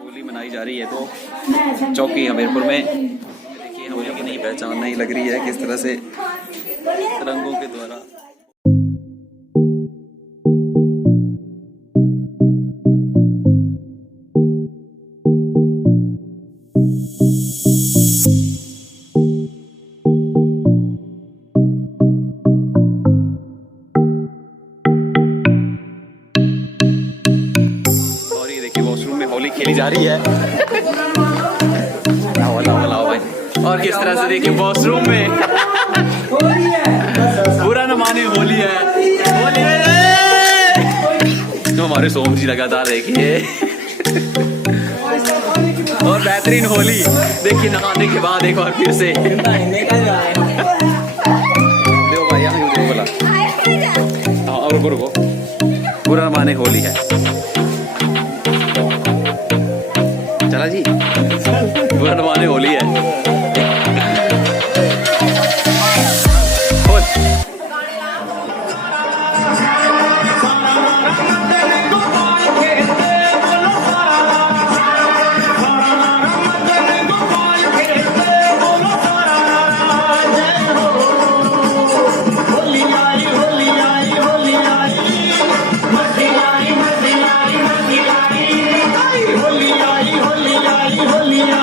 होली मनाई जा रही है तो चौकी हमीरपुर में देखिए होली की नई पहचान नहीं लग रही है किस तरह से रंगों के द्वारा। और ये देखिए वॉशरूम में होली खेली जा रही है। लाओ लाओ लाओ भाई। और किस तरह से देखिए वॉशरूम में बुरा न माने होली है, होली है। तो हमारे सोम जी लगातार देखिए और बेहतरीन होली देखिए नहाने के बाद एक बार फिर से देखो भाई यहाँ क्यों बोला। हाँ रुको रुको, बुरा न माने होली है। चला जी, बुरा न माने होली है। होली आई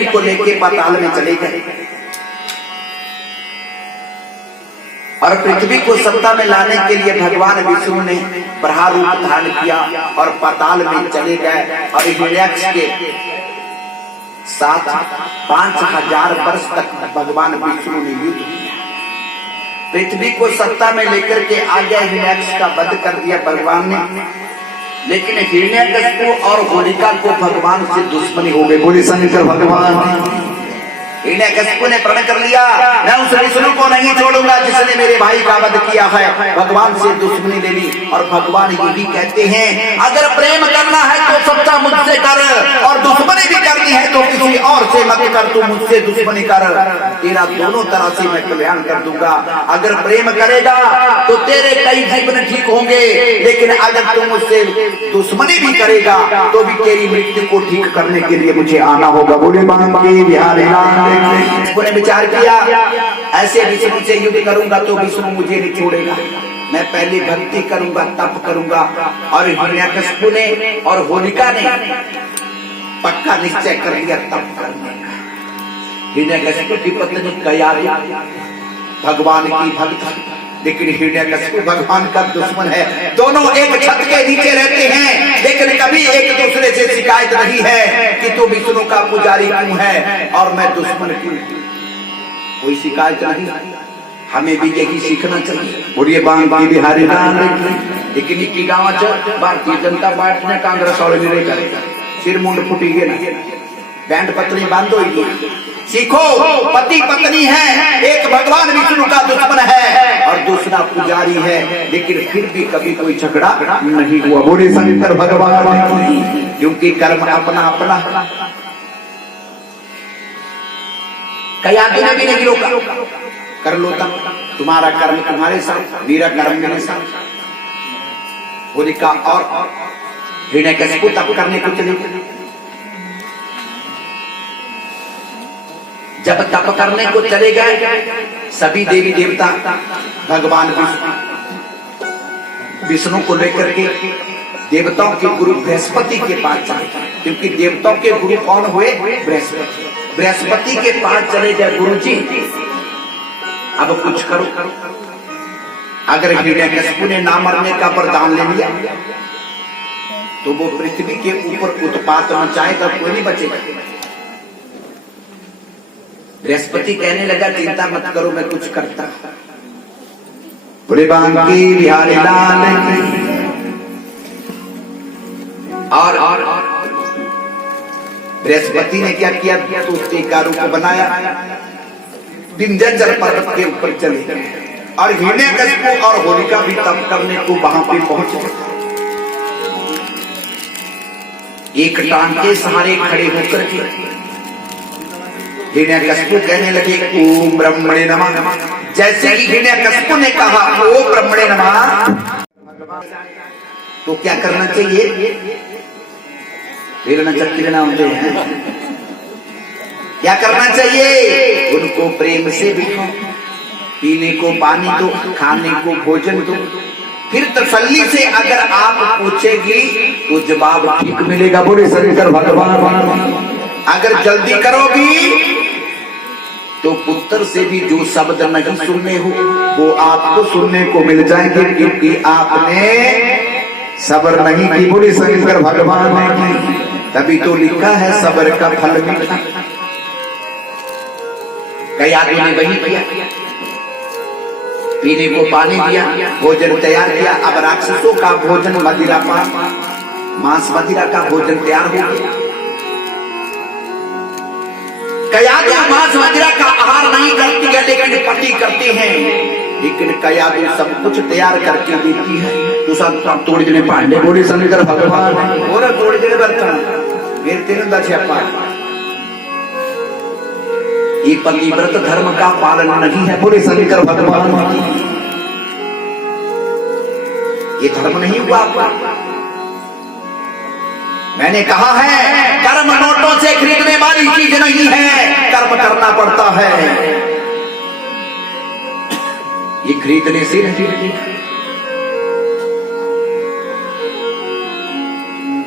पृथ्वी को लेके पाताल में चले गए और पृथ्वी को सत्ता में लाने के लिए भगवान विष्णु ने बराह रूप धारण किया और पाताल में चले गए और हिरण्याक्ष के साथ 5000 वर्ष तक भगवान विष्णु ने युद्ध किया। पृथ्वी को सत्ता में लेकर के आ गया, हिरण्याक्ष का वध कर दिया भगवान ने। लेकिन हिरण्यकश्यप और होलिका को भगवान से दुश्मनी हो गई। बोले शंकर भगवान। हिरण्यकश्यप ने प्रण कर लिया, मैं उस विष्णु को नहीं छोड़ूंगा जिसने मेरे भाई का वध किया है। भगवान से दुश्मनी ले ली और भगवान ये भी कहते हैं, अगर प्रेम करना है तो सच्चा मुझसे कर और दुश्मनी भी करनी है तो किसी और से मत कर, तू मुझसे दुश्मनी कर, तेरा दोनों तरह से मैं कल्याण कर दूंगा। अगर प्रेम करेगा तो तेरे कई जीवन ठीक होंगे, लेकिन अगर तू मुझसे दुश्मनी भी करेगा तो भी तेरी मृत्यु को ठीक करने के लिए मुझे आना होगा। बोले बांके बिहारी ने विचार किया, ऐसे विष्णु से युद्ध करूंगा तो विष्णु मुझे नहीं छोड़ेगा, मैं पहले भक्ति करूंगा तप करूंगा। और हिरण्यकश्यप ने और होलिका ने पक्का निश्चय कर लिया तप करने का। हिरण्यकश्यप की पत्नी कयाली भगवान की भक्त, लेकिन हिरण्यकश्यप भगवान का दुश्मन है। दोनों एक छत के नीचे रहते हैं, लेकिन कभी एक दूसरे से शिकायत नहीं है कि तू विष्णु का पुजारी क्यों है और मैं दुश्मन क्यों। कोई शिकायत नहीं। हमें भी यही सीखना चाहिए। बोलिए बांके बिहारी लाल। लेकिन की गाँव भारतीय जनता पार्टी ने कांग्रेस वाले नहीं करेगा, सिर मुंड फुटी गए ना, बैंड पत्नी बांधो। सीखो, पति पत्नी है, एक भगवान विष्णु का दुश्मन है और दूसरा पुजारी है, लेकिन फिर भी कभी कोई झगड़ा नहीं हुआ। बोले शंकर भगवान। क्योंकि कर्म अपना अपना। कयाली ने भी नहीं रोका, कर लो तब, तुम्हारा कर्म तुम्हारे साथ, मेरा कर्म मेरे साथ। होलिका और हिरण्यकश्यप तप करने को चले। जब तप करने को चले गए, सभी देवी देवता भगवान विष्णु को लेकर के देवताओं के गुरु बृहस्पति के पास चले, क्योंकि देवताओं के गुरु कौन हुए? बृहस्पति। बृहस्पति के पास चले गए, गुरु जी अब कुछ करो। अगर हिरण्यकश्यप ने ना मरने का वरदान ले लिया तो वो पृथ्वी के ऊपर उत्पात मचाएगा, कोई नहीं बचेगा। बृहस्पति कहने लगा, चिंता मत करो, मैं कुछ करता। बोले बांके बिहारी लाल। और बृहस्पति ने क्या किया? तोते का रूप बनाया, विंध्याचल पर्वत के ऊपर चले और हिरण्यकश्यप और होलिका भी तप करने को वहां पे पहुंचे। एक टांग के सहारे खड़े होकर के हिरण्यकश्यप कहने लगे, ओम ब्रह्मणे नमः। जैसे कि हिरण्यकश्यप ने कहा ओम ब्रह्मणे नमः, तो क्या करना चाहिए? हिरण्यकश्यप होते हैं, क्या करना चाहिए? उनको प्रेम से बिठो, पीने को पानी दो, खाने को भोजन दो, फिर तसल्ली से अगर आप पूछेगी तो जवाब ठीक मिलेगा। बोले शंकर भगवान। अगर जल्दी करोगी तो पुत्र से भी जो शब्द नहीं सुनने हो वो आपको सुनने को मिल जाएंगे, क्योंकि आपने सब्र नहीं की। बोले शंकर भगवान ने, तभी तो लिखा है सब्र का फल मीठा। कई आदमी ने वही किया, पीने को पानी दिया, भोजन तैयार किया। अब राक्षसों का भोजन मदिरा पान, मांस मदिरा का भोजन तैयार हो गया। कयादू मांस मदिरा का आहार नहीं करती है, लेकिन पति करते हैं। लेकिन कयादू सब कुछ तैयार करके देती है तो सब तोड़ देने पांडे। बोले शंकर भगवान। और तोड़ देने बर्तन फिर तीन दछपा। ये पतिव्रत धर्म का पालन नहीं है। बोले शंकर भगवान। ये धर्म नहीं हुआ आपका। मैंने कहा है कर्म नोटों से खरीदने वाली चीज नहीं है, कर्म करना पड़ता है। ये खरीदने से नहीं।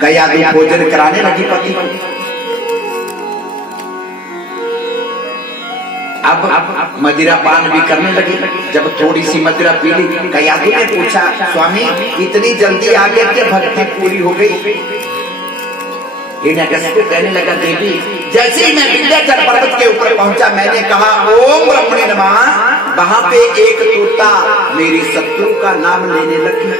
कयादू भोजन कराने लगी पति को। अब मदिरा पान भी करने लगी। जब थोड़ी सी मदिरा पी ली, कयाधु ने पूछा, स्वामी इतनी जल्दी आ गया कि भक्ति पूरी हो गई? हिरण्यकशिपु कहने लगा, देवी जैसे ही मैं विंध्याचल पर्वत के ऊपर पहुंचा, मैंने कहा ओम ब्रह्मणे नमः, वहां पे एक तोता मेरे शत्रु का नाम लेने लगी।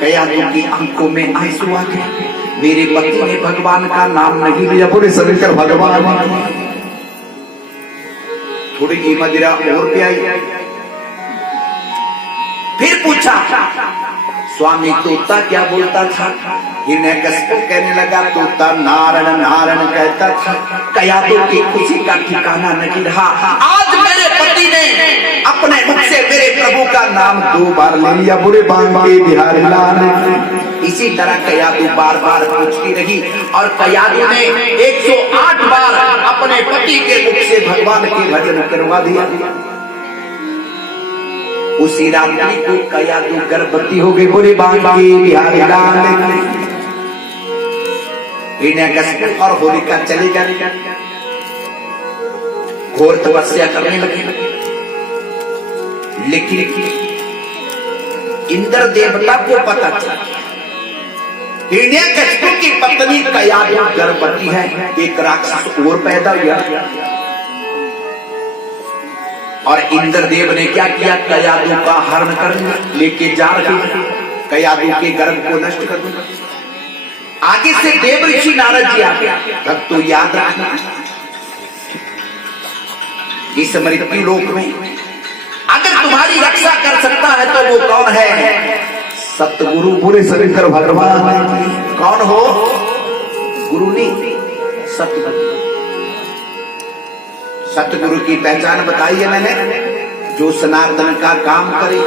कयाधु की आंखों में आंसू आ गए। मेरे पति ने भगवान का नाम नहीं लिया, बोले शंकर भगवान। थोड़ी जी मदिरा और भी आई। फिर पूछा, स्वामी तोता क्या बोलता था? हिरण्यकशिपु कहने लगा, तोता नारायण नारायण कहता था। कयाधु की खुशी का ठिकाना नहीं रहा। आज मेरे पति ने अपने मुख से मेरे प्रभु का नाम 2 बार ले लिया, बुरे बांके बिहारी लाल। इसी तरह कयाधु बार बार पूछती रही और कयाधु ने 108 बार अपने पति के मुख से भगवान के भजन करवा दिया। उसी रात्रि को कयाधु गर्भवती हो गई, बुरे बांके बिहारी लाल। हिरण्यकशिपु और होलिका चले गए, घोर तपस्या करने लगे। लेकिन इंद्र देवता को पता चला हिरण्यकशिपु की पत्नी कयाधु गर्भवती है। एक राक्षस और पैदा हुआ और इंद्रदेव ने क्या किया, कयाधु का हरण कर लेके जा रहे, कयाधु के गर्भ को नष्ट कर दिया। आगे से देव ऋषि नारद जी आ गया। भक्तों याद रखना, इस मृत्यु लोक में अगर तुम्हारी रक्षा कर सकता है तो वो कौन है? सतगुरु पूरे शंकर भगवान। कौन हो? गुरु नहीं, सतगुरु। सतगुरु की पहचान बताई है मैंने, जो सनातन का काम करे,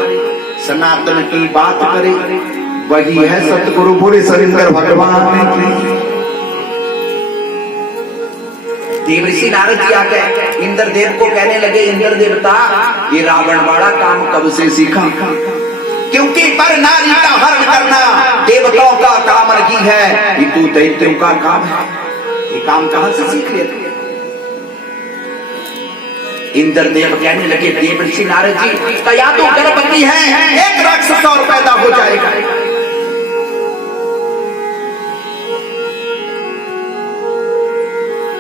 सनातन की बात करे, वही है सतगुरु पूरे शंकर भगवान। देवऋषि नारद जी आ गए, इंद्रदेव को कहने लगे, इंद्र देवता ये रावण वाला काम कब से सीखा? क्योंकि पर नारी का हरण करना देवताओं का काम नहीं है, ये तू दैत्यों का काम है। ये काम कहां से सीख लिया? इंद्रदेव कहने लगे, देवऋषि नारद जी कयाधु गर्भवती है, एक राक्षस और पैदा हो जाएगा।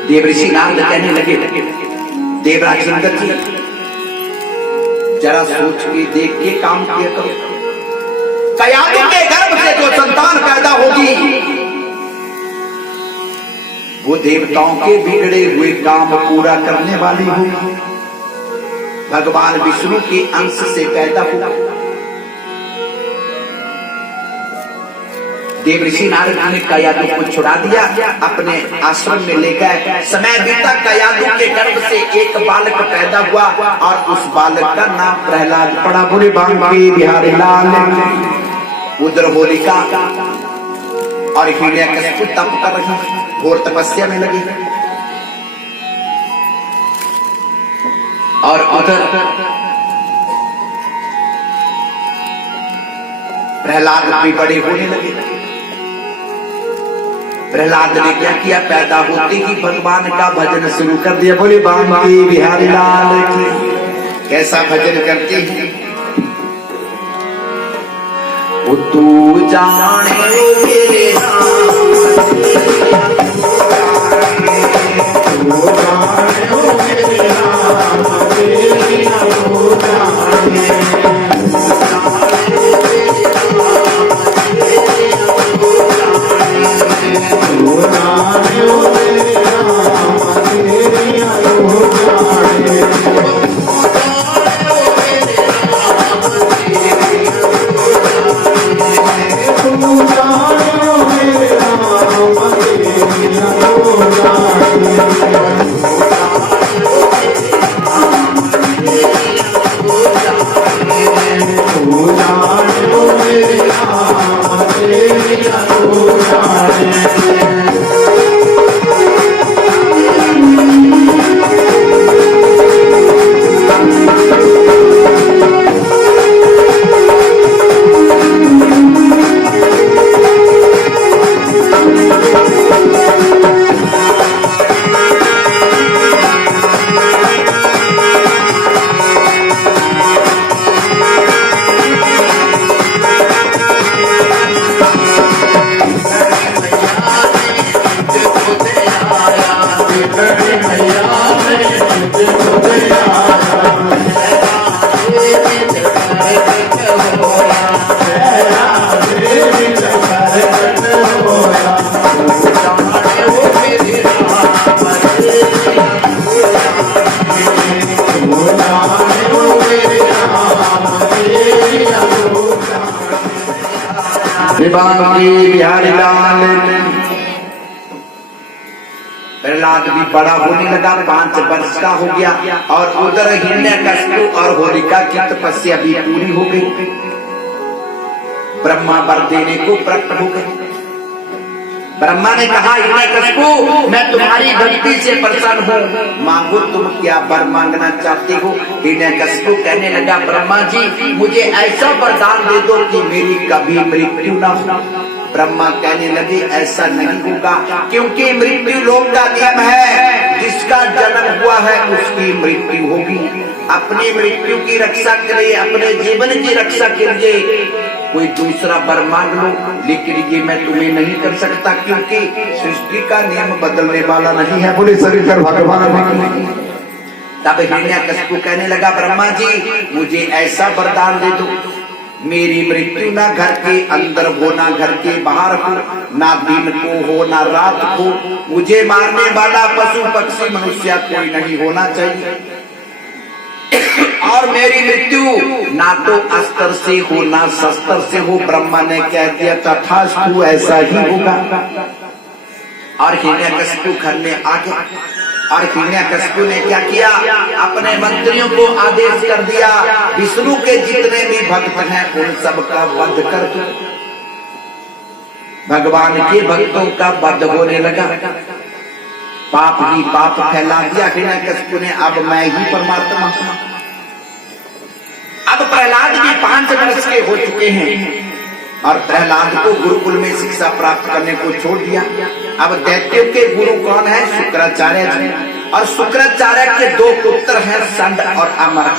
देवऋषि नारद कहने लगे, देवराज इंद्र जी जरा सोच के देख के काम किया करो। कयाधु के गर्भ से जो संतान पैदा होगी वो देवताओं के बिगड़े हुए काम पूरा करने वाली होगी, भगवान विष्णु के अंश से पैदा होगा। देवऋषि नारद ने कयाधु को छुड़ा दिया, अपने आश्रम में ले गए। समय बीता, कयाधु के गर्भ से एक बालक पैदा हुआ और उस बालक का नाम प्रहलाद पड़ा। बुरे बांके बिहारी लाल। उधर होलिका और हिरण्यकशिपु तप कर रही, घोर तपस्या में लगी। और उधर प्रहलाद भी बड़े होने लगे। प्रहलाद ने क्या किया, पैदा होते ही भगवान का भजन शुरू कर दिया। बोले बांके बिहारी लाल की। कैसा भजन करते हैं? वो तू जाने मेरे विभागी बिहारी लाल। प्रहलाद भी बड़ा होने लगा, 5 वर्ष का हो गया और उधर हिरण्यकश्यप और होलिका की तपस्या भी पूरी हो गई। ब्रह्मा वर देने को प्रकट हो गए। ब्रह्मा ने कहा हिरण्यकश्यप मैं तुम्हारी भक्ति से प्रसन्न हूँ, मांगो तुम क्या वर मांगना चाहते हो। हिरण्यकश्यप कहने लगा ब्रह्मा जी मुझे ऐसा वरदान दे दो कि मेरी कभी मृत्यु न हो। ब्रह्मा कहने लगे ऐसा नहीं होगा, क्योंकि मृत्यु लोक का नियम है, जिसका जन्म हुआ है उसकी मृत्यु होगी। अपनी मृत्यु की रक्षा के लिए, अपने जीवन की रक्षा के लिए कोई दूसरा वर मांग लो, लेकिन ये मैं तुम्हें नहीं कर सकता, क्योंकि सृष्टि का नियम बदलने वाला नहीं है। बोले शरीर भगवान। तब हिरण्यकश्यप कहने लगा ब्रह्मा जी मुझे ऐसा वरदान दे दो, मेरी मृत्यु ना घर के अंदर हो ना घर के बाहर हो, ना दिन को हो ना रात को, मुझे मारने वाला पशु पक्षी मनुष्य कोई नहीं होना चाहिए, और मेरी मृत्यु ना तो अस्त्र से हो ना शस्त्र से हो। ब्रह्मा ने कह दिया तथास्तु ऐसा ही होगा। और हिरण्यकश्यप घर में आ गया और हिरण्यकश्यप ने क्या किया, अपने मंत्रियों को आदेश कर दिया विष्णु के जितने भी भक्त हैं उन सबका वध कर दो। भगवान के भक्तों का वध होने लगा। पाप ही पाप फैला दिया हिरण्यकश्यप ने, अब मैं ही परमात्मा हूं। अब प्रहलाद भी 5 वर्ष के हो चुके हैं और प्रहलाद को गुरुकुल में शिक्षा प्राप्त करने को छोड़ दिया। अब दैत्यों के गुरु कौन है, शुक्राचार्य जी, और शुक्राचार्य के 2 पुत्र हैं संड और अमर,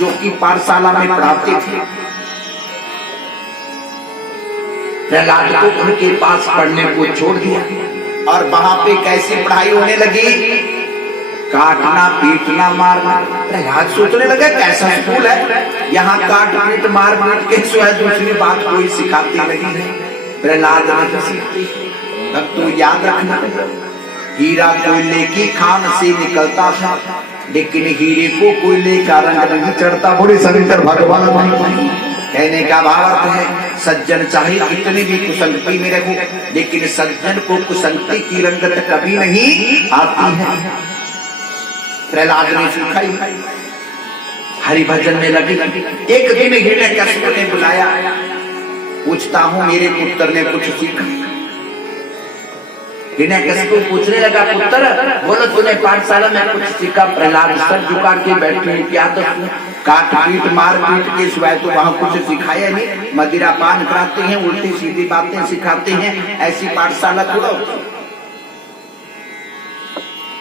जो कि पाठशाला में पढ़ाते थे। प्रहलाद को उनके पास पढ़ने को छोड़ दिया और वहां पे कैसी पढ़ाई होने लगी, काटना पीटना मारना। प्रहलाद सोचने लगा कैसा स्कूल है, यहाँ काट पीट मार पीट के सिवाय दूसरी बात कोई सिखाती नहीं है। प्रहलाद नहीं सीखती। तब तो याद रखना, हीरा कोयले की खान से निकलता था, लेकिन हीरे को कोयले का रंग नहीं चढ़ता। बोले शंकर भगवान। कहने का भाव अर्थ है सज्जन चाहे कितनी भी कुसंगति में रहो, लेकिन सज्जन को कुसंगति की रंगत कभी नहीं आती है। प्रहलाद ने सीखा ही, हरि भजन में लगे। एक दिन हिरण्यकश्यप ने बुलाया, पूछता हूँ मेरे पुत्र ने कुछ सीखा। हिरण्यकश्यप पूछने लगा पुत्र बोलो तूने पाठशाला में कुछ सीखा। प्रहलाद सर झुका के बैठे, क्या तो काट पीट मार पीट के सिवाय तो वहां कुछ सिखाया नहीं, मदिरा पान कराते हैं, उल्टी सीधी बातें सिखाते हैं, ऐसी पाठशाला थोड़ा।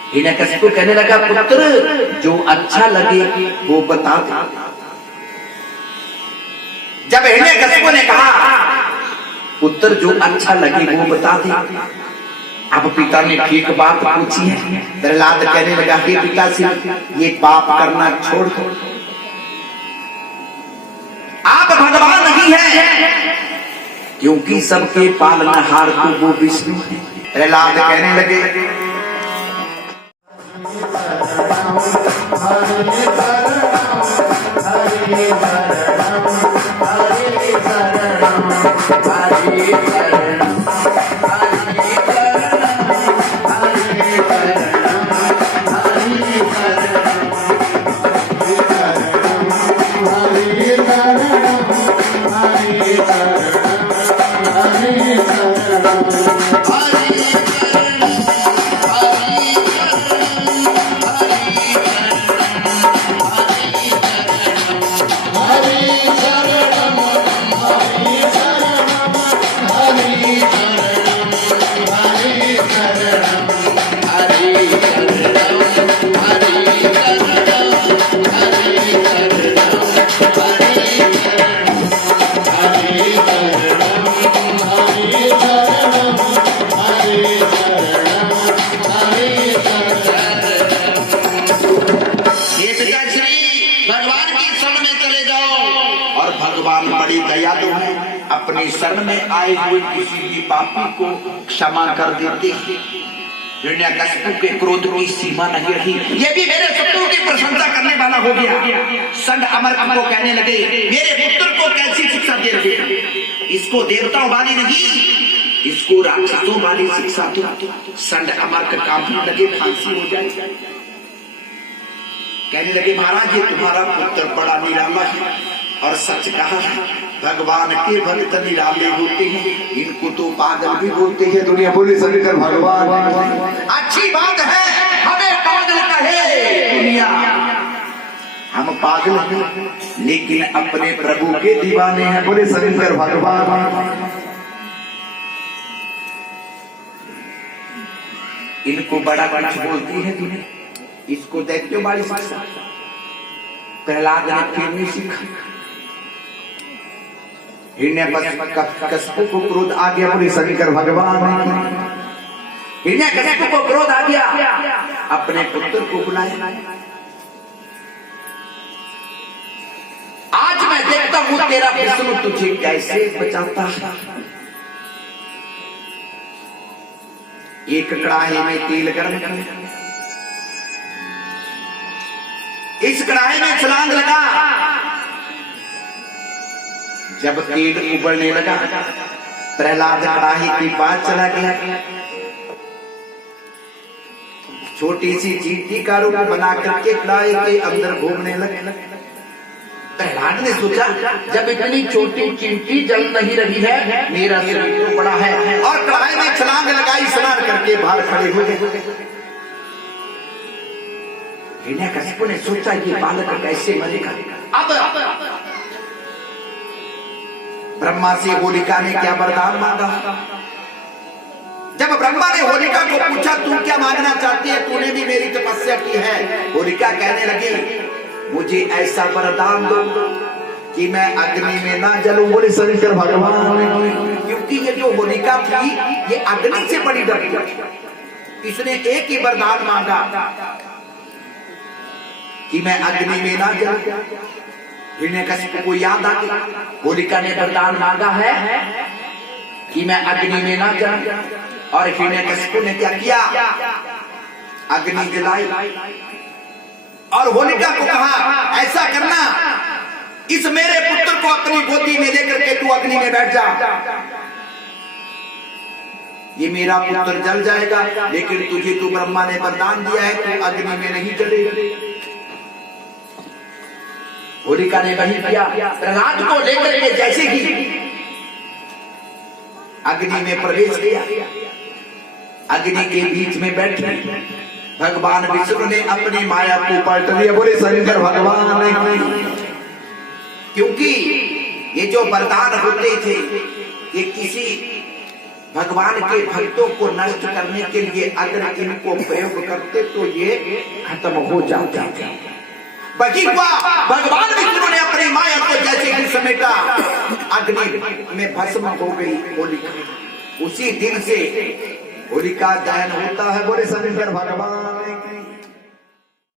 हिरण्यकश्यप कहने लगा पुत्र जो अच्छा लगे वो बता दे। जब हिरण्यकश्यप ने कहा पुत्र जो अच्छा लगे वो बता दे, अब पिता ने ठीक बात पूछी है। प्रहलाद कहने लगा हे पिताश्री ये पाप करना छोड़ दो, आप भगवान नहीं है, क्योंकि सबके पालनहार तो वो विष्णु है। प्रहलाद कहने लगे अपनी शरण में आए हुए किसी भी पापी को क्षमा कर देते हैं। हिरण्यकश्यप के क्रोध की सीमा नहीं रही, ये भी मेरे शत्रु की प्रशंसा करने वाला हो गया। संग अमर को कहने लगे मेरे पुत्र को कैसी शिक्षा दे रहे हैं। इसको देवताओं वाली नहीं, इसको राक्षसों वाली शिक्षा दो। संड अमर का कांपने लगे, फांसी हो जाए। कहने लगे महाराज ये तुम्हारा पुत्र बड़ा निराला है और सच कहा है, भगवान के भक्त निराले होते हैं, इनको तो पागल भी बोलते हैं। दुनिया बोली शंकर भगवान। अच्छी बात है हमें पागल कहे दुनिया, हम पागल हैं लेकिन अपने प्रभु के दीवाने हैं। बोले शंकर भगवान। इनको बड़ा कुछ बोलती है दुनिया, इसको दैत्यों वाली शिक्षा प्रहलाद ने फिर नहीं सीखा। हिरण्यकशिपु को क्रोध आ गया। बोले शंकर भगवान। हिरण्यकशिपु को क्रोध आ गया, अपने पुत्र को बुलाया। आज मैं देखता हूं तेरा विष्णु तुझे कैसे बचाता है। एक कड़ाही में तेल गर्म कर, इस कड़ाही में छलांग लगा। जब तेल उबलने लगा, प्रहलाद कड़ाही के पास चला गया। छोटी सी चींटी का रूप बना करके कड़ाही के अंदर घूमने लगे। प्रहलाद ने सोचा जब इतनी छोटी चींटी जल नहीं रही है, मेरा शरीर तो बड़ा है, और कड़ाही में छलांग लगाई, स्नान करके बाहर खड़े हो गए। हिरण्यकशिपु ने सोचा ये बालक कैसे मरेगा। अब ब्रह्मा से होलिका ने क्या वरदान मांगा। जब ब्रह्मा ने होलिका को पूछा तू क्या मांगना चाहती है, तूने भी मेरी तपस्या की है। होलिका कहने लगी मुझे ऐसा वरदान दो कि मैं अग्नि में ना जलूं। बोले शंकर भगवान। क्योंकि ये जो होलिका थी ये अग्नि से बड़ी डरती थी। इसने एक ही वरदान मांगा कि मैं अग्नि में ना जलूं। हिरण्यकशिपु को याद आ गया, होलिका ने वरदान मांगा है कि मैं अग्नि में ना जलूं, और हिरण्यकशिपु ने क्या किया, अग्नि जलाई और होलिका को कहा ऐसा करना, इस मेरे पुत्र को अपनी गोदी में लेकर के तू अग्नि में बैठ जा। ये मेरा पुत्र जल जाएगा, लेकिन तुझे तो ब्रह्मा ने वरदान दिया है तू अग्नि में नहीं जलेगा। होलिका ने वही किया। प्रहलाद को लेकर के जैसे ही अग्नि में प्रवेश किया, अग्नि के बीच में बैठ गए। भगवान विष्णु ने अपनी माया को पलट लिया। बोले शंकर भगवान ने। क्योंकि ये जो वरदान होते थे ये किसी भगवान के भक्तों को नष्ट करने के लिए अगर इनको प्रयोग करते तो ये खत्म हो जाते थे। वही हुआ, भगवान विष्णु ने अपनी माया को जैसे ही समेटा, अग्नि में भस्म हो गई होलिका। उसी दिन से होलिका दहन होता है। बोले शंकर भगवान।